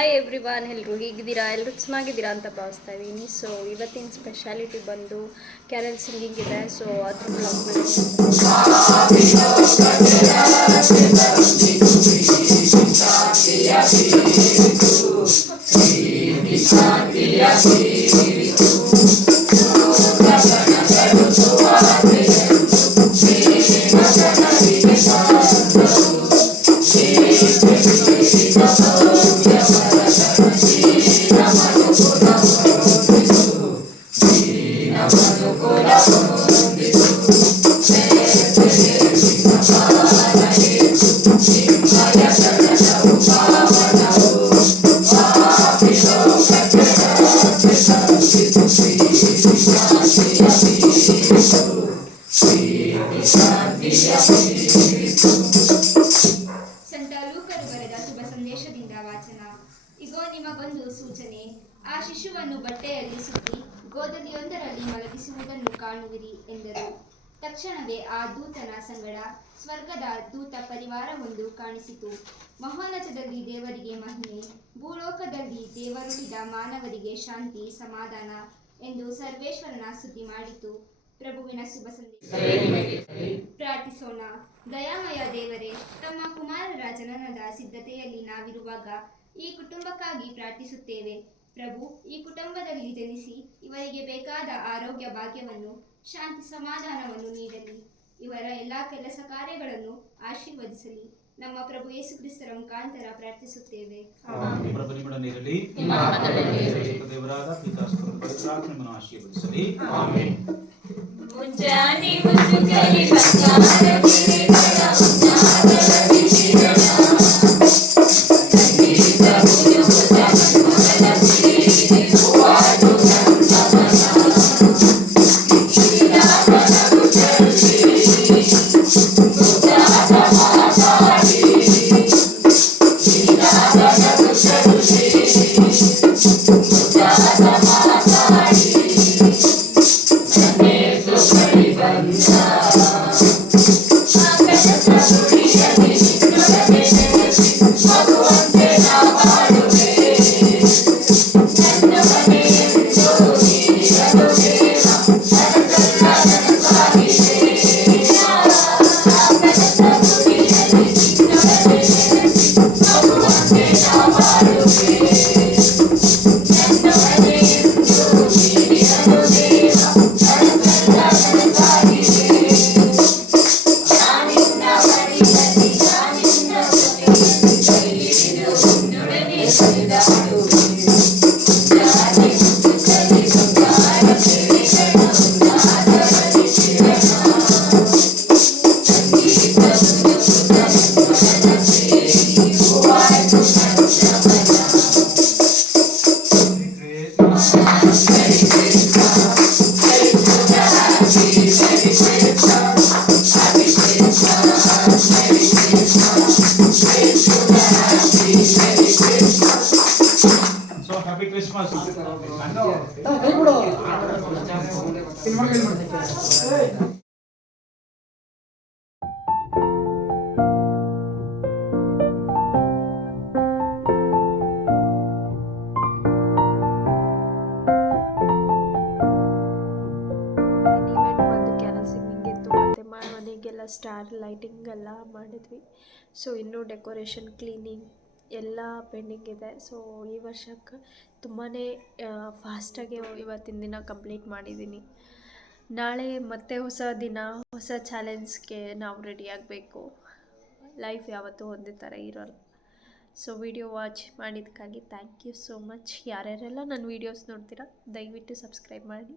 Hi everyone, ಎಲ್ಲರೂ ಹೇಗಿದ್ದೀರಾ? ಎಲ್ಲರೂ ಚೆನ್ನಾಗಿದ್ದೀರಾ ಅಂತ ಭಾವಿಸ್ತಾ ಇದ್ದೀನಿ. ಸೊ ಇವತ್ತಿನ ಸ್ಪೆಷಾಲಿಟಿ ಬಂದು ಕ್ಯಾರಲ್ ಸಿಂಗಿಂಗ್ ಇದೆ. ಸೊ ಅದ್ರ ಸಂತ ಲೂಕರು ಬರೆದ ಶುಭ ಸಂದೇಶದಿಂದ ವಾಚನ. ಇಗೋ, ನಿಮಗೊಂದು ಸೂಚನೆ. ಆ ಶಿಶುವನ್ನು ಬಟ್ಟೆಯಲ್ಲಿ ಸುತ್ತಿ ಗೋದಲಿಯೊಂದರಲ್ಲಿ ಮಲಗಿಸುವುದನ್ನು ಕಾಣುವಿರಿ ಎಂದರು. ತಕ್ಷಣವೇ ಆ ದೂತನ ಸಂಗಡ ಸ್ವರ್ಗದ ದೂತ ಪರಿವಾರವೊಂದು ಕಾಣಿಸಿತು. ಮಹೋನ್ನತದಲ್ಲಿ ದೇವರಿಗೆ ಮಹಿಮೆ, ಭೂಲೋಕದಲ್ಲಿ ದೇವರುಳಿದ ಮಾನವರಿಗೆ ಶಾಂತಿ ಸಮಾಧಾನ ಎಂದು ಸರ್ವೇಶ್ವರನ ಸ್ತುತಿ ಮಾಡಿತು. ಪ್ರಭುವಿನ ಶುಭ ಸಂದೇಶ. ಪ್ರಾರ್ಥಿಸೋಣ. ದಯಾಮಯ ದೇವರೇ, ತಮ್ಮ ಕುಮಾರರ ಜನನದ ಸಿದ್ಧತೆಯಲ್ಲಿ ನಾವಿರುವಾಗ ಈ ಕುಟುಂಬಕ್ಕಾಗಿ ಪ್ರಾರ್ಥಿಸುತ್ತೇವೆ. ಪ್ರಭು, ಈ ಕುಟುಂಬದಲ್ಲಿ ಜನಿಸಿ ಇವರಿಗೆ ಬೇಕಾದ ಆರೋಗ್ಯ ಭಾಗ್ಯವನ್ನು, ಶಾಂತಿ ಸಮಾಧಾನವನ್ನು ನೀಡಲಿ. ಇವರ ಎಲ್ಲ ಕೆಲಸ ಕಾರ್ಯಗಳನ್ನು ಆಶೀರ್ವದಿಸಲಿ. ನಮ್ಮ ಪ್ರಭು ಯೇಸು ಕ್ರಿಸ್ತರ ಮುಖಾಂತರ ಪ್ರಾರ್ಥಿಸುತ್ತೇವೆ. ಆಶೀರ್ವದಿಸಲಿ. Happy Christmas. ಮನೆಗೆಲ್ಲ ಸ್ಟಾರ್ ಲೈಟಿಂಗ್ ಎಲ್ಲ ಮಾಡಿದ್ವಿ. ಸೊ ಇನ್ನೂ ಡೆಕೋರೇಷನ್ ಕ್ಲೀನಿಂಗ್ ಎಲ್ಲ ಪೆಂಡಿಂಗ್ ಇದೆ. ಸೊ ಈ ವರ್ಷಕ್ಕೆ ತುಂಬಾ ಫಾಸ್ಟಾಗಿ ಇವತ್ತಿನ ದಿನ ಕಂಪ್ಲೀಟ್ ಮಾಡಿದ್ದೀನಿ. ನಾಳೆ ಮತ್ತೆ ಹೊಸ ದಿನ, ಹೊಸ ಚಾಲೆಂಜ್ಗೆ ನಾವು ರೆಡಿ ಆಗಬೇಕು. ಲೈಫ್ ಯಾವತ್ತೂ ಒಂದೇ ಥರ ಇರೋಲ್ಲ. ಸೊ ವಿಡಿಯೋ ವಾಚ್ ಮಾಡಿದ್ದಕ್ಕಾಗಿ ಥ್ಯಾಂಕ್ ಯು ಸೋ ಮಚ್. ಯಾರ್ಯಾರೆಲ್ಲ ನನ್ನ ವೀಡಿಯೋಸ್ ನೋಡ್ತೀರಾ ದಯವಿಟ್ಟು ಸಬ್ಸ್ಕ್ರೈಬ್ ಮಾಡಿ.